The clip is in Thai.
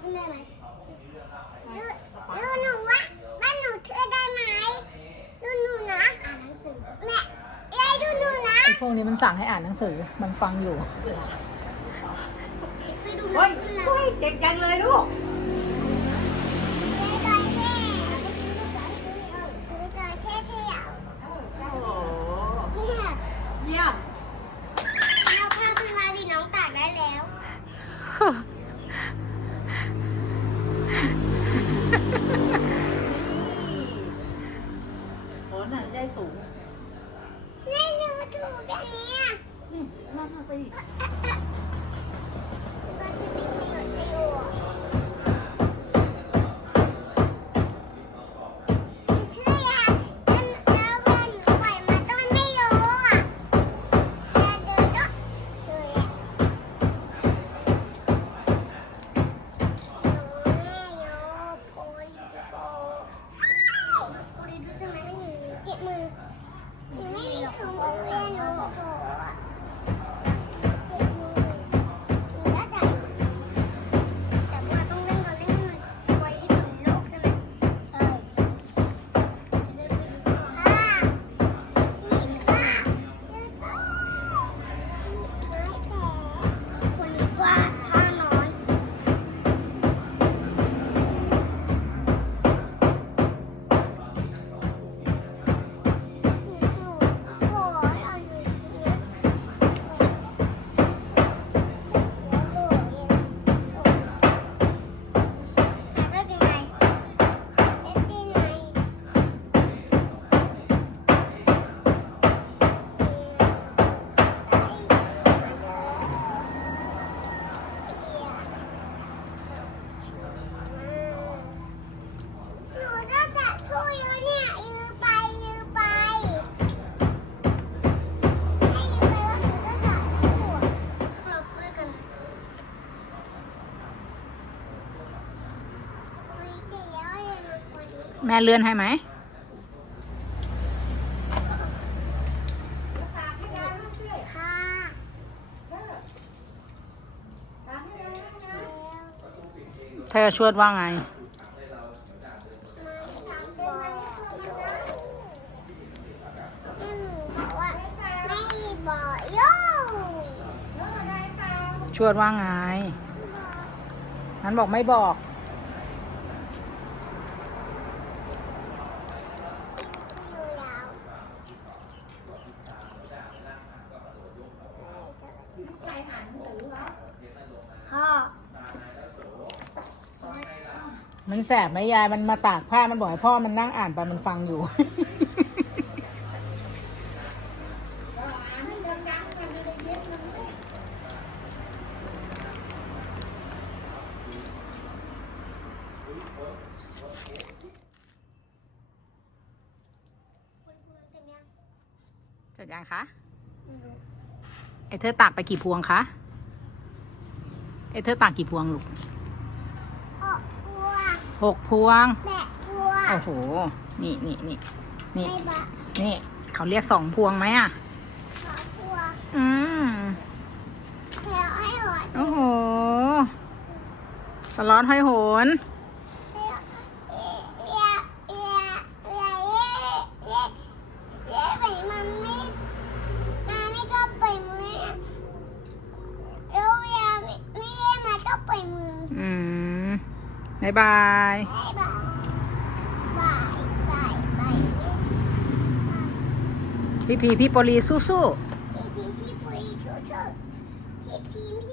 ขึ้นได้ไหมดูดูหนูว่าบ้านหนูขึ้นได้ไหมดูหนูนะอ่านหนังสือแม่ยายดูหนูนะไอ้พวกนี้มันสั่งให้อ่านหนังสือ มันฟังอยู่ ไปดูเฮ้ยขึ้นแล้วเฮ้ยเก่งจังเลยลูกยายแม่ดูก่อนเช่เที่ยวโอ้โหเนี่ยเยี่ยมเอาผ้าขึ้นมาดิน้องตากได้แล้ว โอ้นั่นได้สูงแม่ดูถูกแบบนี้อะอืมนั่งมาไปดิ แม่เลื่อนให้ไหมเธอชวดว่าไง ชวดว่าไงนั้นบอกไม่บอก พ่อ มันแสบไหมยายมันมาตากผ้ามันบอกให้พ่อมันนั่งอ่านไปมันฟังอยู่ เสร็จยังคะ ไอเธอตากไปกี่พวงคะ ไอเธอตากกี่พวงลูกออกพัว หกพวงแม่พัวโอ้โห นี่นี่นี่นี่ ไม่บะนี่เขาเรียกสองพวงไหมอะขอพัวอืม แถวให้หอดโอ้โห สล็อตห้อยโหน เอียเอียเอียเอียเอียเอียเอียไปมันไม่มันไม่ก็ไปล่อยมือนะแล้วเวียไม่ไม่ได้มาก็ปล่อยมือ อืม บายบายบายบายบายบายบายพี่พีพี่โปรีสู้ๆ พี่พี่พี่ปุยชูชูพี่พี่